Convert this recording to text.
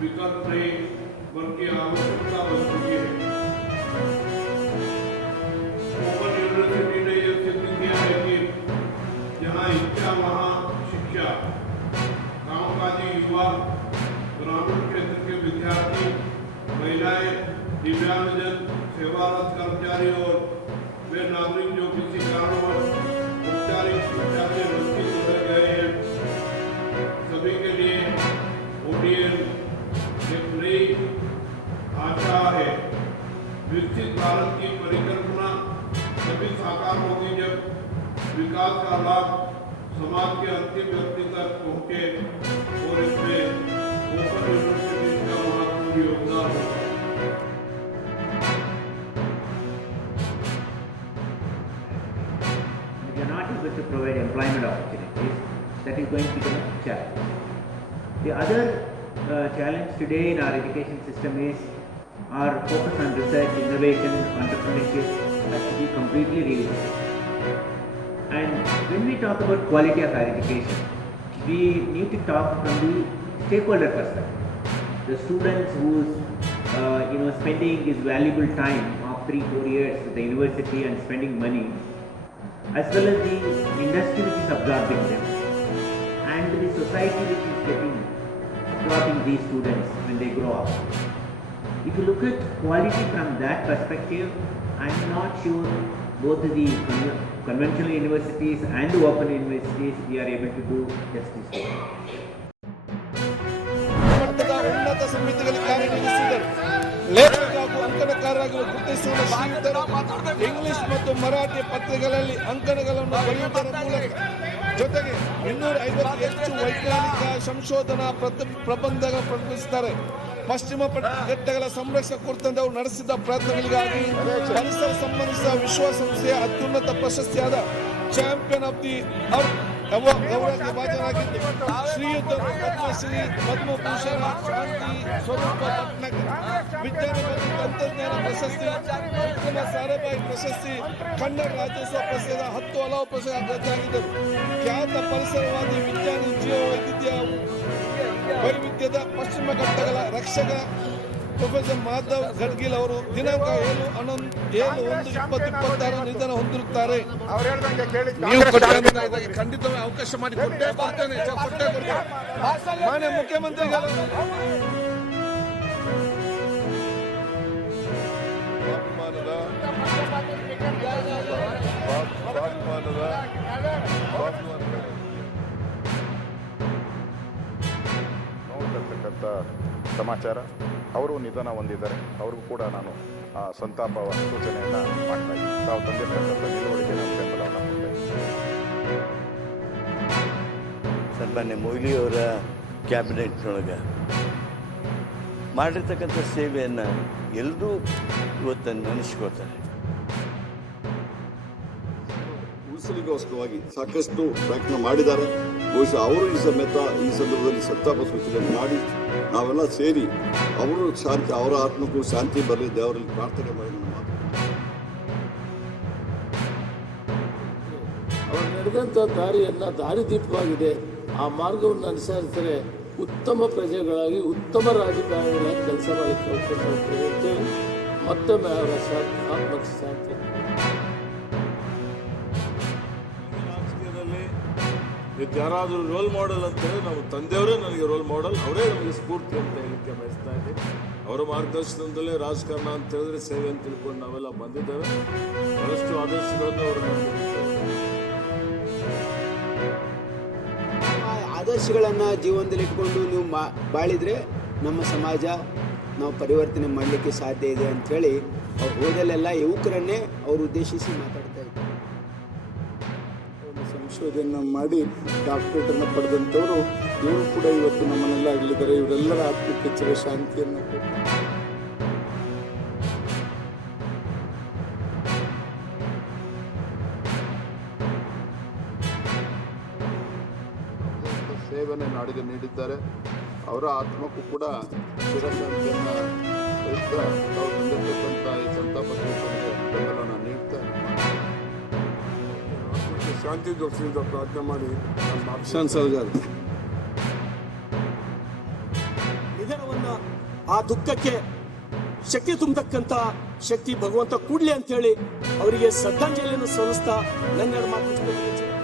विकल्प नहीं बल्कि आवश्यकता बन चुकी है। ओपन यूनिवर्सिटी ने यह सिद्ध किया है कि जहाँ इच्छा वहाँ शिक्षा। कामकाजी युवा, ग्रामीण क्षेत्र के विद्यार्थी, महिलाएं, दिव्यांगजन, सेवारत कर्मचारी और वे नागरिक जो किसी कारणवश औपचारिक शिक्षा से वंचित रह गए हैं, सभी के लिए ओडीएल एक नई आशा है। विकसित भारत की परिकल्पना तभी साकार होगी जब विकास का लाभ समाज के अंतिम व्यक्ति तक पहुंचे और इसमें ओपन यूनिवर्सिटी का महत्वपूर्ण योगदान होगा। If you are not able to provide employment opportunities, that is going to become a challenge. The other challenge today in our education system is our focus on research, innovation, entrepreneurship has to be completely revisited. And when we talk about quality of our education, we need to talk from the stakeholder perspective. The students who's spending his valuable time of 3-4 years at the university and spending money, as well as the industry which is absorbing them, and the society which is absorbing these students when they grow up. If you look at quality from that perspective, I am not sure both the conventional universities and the open universities we are able to do justice to. ಉನ್ನತ ಸಮಿತಿಗಳಲ್ಲಿ ಕಾರ್ಯನಿರ್ವಹಿಸಿದರು. ಲೇಖಕ ಹಾಗೂ ಅಂಕಣಕಾರರಾಗಿ ಗುರುತಿಸುವ ಶ್ರೀಯುತರು English ಮತ್ತು ಮರಾಠಿ ಪತ್ರಿಕೆಗಳಲ್ಲಿ ಅಂಕಣಗಳನ್ನು ಬರೆಯುವುದರ ಮೂಲಕ ಜೊತೆಗೆ 250 ಹೆಚ್ಚು ವೈಜ್ಞಾನಿಕ ಸಂಶೋಧನಾ ಪ್ರಬಂಧಗಳು ಪ್ರಕಟಿಸುತ್ತಾರೆ. ಪಶ್ಚಿಮ ಘಟ್ಟಗಳ ಸಂರಕ್ಷಣೆ ಕುರಿತಂತೆ ಅವರು ನಡೆಸಿದ ಪ್ರಯತ್ನಗಳಿಗಾಗಿ ಪರಿಸರ ಸಂಬಂಧಿಸಿದ ವಿಶ್ವಸಂಸ್ಥೆಯ ಅತ್ಯುನ್ನತ ಪ್ರಶಸ್ತಿಯಾದ ಚಾಂಪಿಯನ್ ಆಫ್ ದಿ ಅರ್ತ್ ಗೌರವಕ್ಕೆ ಭಾಜನರಾಗಿದ್ದು ಶ್ರೀಯುತರು ಪದ್ಮಶ್ರೀ, ಪದ್ಮಭೂಷಣ, ಶಾಂತಿ ಸ್ವರೂಪ ಭಟ್ನಾಗರ್, ವಿಜ್ಞಾನ ಮತ್ತು ತಂತ್ರಜ್ಞಾನ ಪ್ರಶಸ್ತಿ, ಉತ್ತಮ ಸಾರಾಭಾಯಿ ಪ್ರಶಸ್ತಿ, ಕನ್ನಡ ರಾಜ್ಯೋತ್ಸವ ಪ್ರಶಸ್ತಿಯ 10 ಹಲವು ಪ್ರಶಸ್ತಿಯಾಗಿದ್ದರು. ಖ್ಯಾತ ಪರಿಸರವಾದಿ, ವಿಜ್ಞಾನಿ, ಜೀವ ವೈವಿಧ್ಯದ ಪಶ್ಚಿಮ ಘಟ್ಟಗಳ ರಕ್ಷಕ ಪ್ರೊಫೆಸರ್ ಮಾಧವ್ ಗಡ್ಗಿಲ್ ಅವರು ದಿನಾಂಕ 7/1/2026 ನಿಧನ ಹೊಂದಿರುತ್ತಾರೆ. ಖಂಡಿತವಾಗಿ ಅವಕಾಶ ಮಾಡಿ ಕೊಟ್ಟೆ ಬರ್ತೇನೆ. ಮಾನ್ಯ ಮುಖ್ಯಮಂತ್ರಿಗಳು ನೋಡತಕ್ಕಂಥ ಸಮಾಚಾರ. ಅವರು ನಿಧನ ಹೊಂದಿದ್ದಾರೆ. ಅವ್ರಿಗೂ ಕೂಡ ನಾನು ಸಂತಾಪ ಸೂಚನೆಯನ್ನು ಮಾಡ್ತಾ ಇದ್ದೀನಿ. ತಾವು ತಂದಿರತಕ್ಕಂಥ ನಿಲುವಳಿಗೆ ನಾನು ಬೆಂಬಲವನ್ನು ಕೊಡ್ತಾ ಇದ್ದೀನಿ. ಸನ್ಮಾನ್ಯ ಮೊಯ್ಲಿಯವರ ಕ್ಯಾಬಿನೆಟ್ನೊಳಗೆ ಮಾಡಿರ್ತಕ್ಕಂಥ ಸೇವೆಯನ್ನು ಎಲ್ಲರೂ ಇವತ್ತು ನೆನೆಸ್ಕೋತಾರೆ. ಉಳಿಸಲಿಗೋಸ್ಕರವಾಗಿ ಸಾಕಷ್ಟು ಪ್ರಯತ್ನ ಮಾಡಿದ್ದಾರೆ. ಬಹುಶಃ ಅವರು ಈ ಸಂದರ್ಭದಲ್ಲಿ ಸಂತಾಪ ಸೂಚನೆ ಮಾಡಿ ನಾವೆಲ್ಲ ಸೇರಿ ಅವರು ಶಾಂತಿ, ಅವರ ಆತ್ಮಕ್ಕೂ ಶಾಂತಿ ಬರಲಿ ದೇವರಲ್ಲಿ ಪ್ರಾರ್ಥನೆ ಮಾಡಿ ಅವರು ನಡೆದಂಥ ದಾರಿದೀಪವಾಗಿದೆ. ಆ ಮಾರ್ಗವನ್ನು ಅನುಸರಿಸಿದರೆ ಉತ್ತಮ ಪ್ರಜೆಗಳಾಗಿ, ಉತ್ತಮ ರಾಜಕಾರಣಿಗಳಾಗಿ ಕೆಲಸ ಮಾಡಲಿಕ್ಕೆ ಅವಕಾಶ ಆಗ್ತದೆ ಅಂತೇಳಿ ಮತ್ತೊಮ್ಮೆ ಅವರ ಆತ್ಮಕ್ಕೆ ಶಾಂತಿ. ಯಾರಾದರೂ ರೋಲ್ ಮಾಡೆಲ್ ಅಂತ ಹೇಳಿ ನಾವು ತಂದೆಯವರೇ ನನಗೆ ರೋಲ್ ಮಾಡೆಲ್, ಅವರೇ ನಮಗೆ ಸ್ಫೂರ್ತಿ ಅಂತ ಹೇಳಲಿಕ್ಕೆ ಬಯಸ್ತಾ ಇದ್ದೀನಿ. ಅವರ ಮಾರ್ಗದರ್ಶನದಲ್ಲೇ ರಾಜಕಾರಣ ಅಂತ ಹೇಳಿದ್ರೆ ಸೇವೆ ಅಂತ ತಿಳ್ಕೊಂಡು ನಾವೆಲ್ಲ ಬಂದಿದ್ದೇವೆ. ಬಹಳಷ್ಟು ಆದರ್ಶಗಳನ್ನು ಅವರು ಆದರ್ಶಗಳನ್ನು ಜೀವನದಲ್ಲಿ ಇಟ್ಕೊಂಡು ನೀವು ಬಾಳಿದರೆ ನಮ್ಮ ಸಮಾಜ ನಾವು ಪರಿವರ್ತನೆ ಮಾಡಲಿಕ್ಕೆ ಸಾಧ್ಯ ಇದೆ ಅಂಥೇಳಿ ಅವ್ರು ಹೋದಲ್ಲೆಲ್ಲ ಯುವಕರನ್ನೇ ಅವರು ಉದ್ದೇಶಿಸಿ ಮಾತಾಡ್ತಾ ಇದ್ದಾರೆ. ಸಂಶೋಧನೆ ಮಾಡಿ ಡಾಕ್ಟರೇಟನ್ನು ಪಡೆದಂಥವರು ಇವರು ಕೂಡ ಇವತ್ತು ನಮ್ಮನ್ನೆಲ್ಲ ಆಗಲಿದ್ದಾರೆ. ಇವರೆಲ್ಲರ ಆತ್ಮಕ್ಕೆ ಚಿರ ಶಾಂತಿಯನ್ನು ಕೊಟ್ಟು ಸೇವೆಯನ್ನು ನಾಡಿಗೆ ನೀಡಿದ್ದಾರೆ. ಅವರ ಆತ್ಮಕ್ಕೂ ಕೂಡ ಚಿರಶಾಂತಿಯನ್ನು ಬಯಸ್ತಾ ತಾವು ತಂದಿರತಕ್ಕಂಥ ಈ ಸಂತಾಪ ಸೂಚನೆಗೆ ಬೆಂಬಲವನ್ನು ನೀಡ್ತಾ ಶಾಂತಿ ದೃಷ್ಟಿಯಿಂದ ಪ್ರಾರ್ಥನೆ ಮಾಡಿ ನಿಧನವನ್ನ ಆ ದುಃಖಕ್ಕೆ ಶಕ್ತಿ ತುಂಬತಕ್ಕಂಥ ಶಕ್ತಿ ಭಗವಂತ ಕೂಡ್ಲಿ ಅಂತ ಹೇಳಿ ಅವರಿಗೆ ಶ್ರದ್ಧಾಂಜಲಿಯನ್ನು ಸಲ್ಲಿಸ್ತಾ ನನ್ನ ಮಾತು